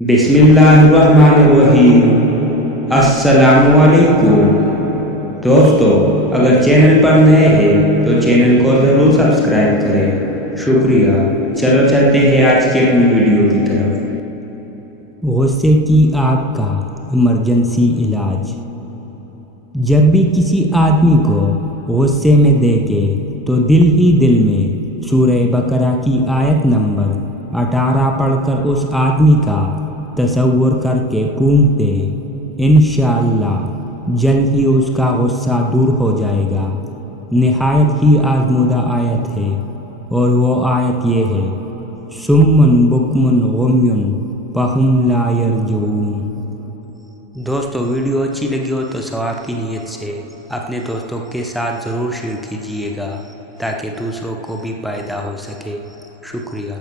बिस्मिल्लाहिर्रहमानिर्रहीम। अस्सलामुअलैकुम। दोस्तों, अगर चैनल पर नए हैं तो चैनल को ज़रूर सब्सक्राइब करें। शुक्रिया। चलो चलते हैं आज के अपनी वीडियो की तरफ। गुस्से की आग का इमरजेंसी इलाज। जब भी किसी आदमी को गुस्से में देखे तो दिल ही दिल में सूरह बकरा की आयत नंबर 18 पढ़कर उस आदमी का तसव्वुर करके फूंक दे। इंशाअल्लाह जल्द ही उसका गुस्सा दूर हो जाएगा। निहायत ही आज़मूदा आयत है और वो आयत ये है, सुम्मुन बुकमुन गुम्युन फहुम ला यरजून। दोस्तों, वीडियो अच्छी लगी हो तो सवाब की नीयत से अपने दोस्तों के साथ ज़रूर शेयर कीजिएगा ताकि दूसरों को भी फ़ायदा हो सके। शुक्रिया।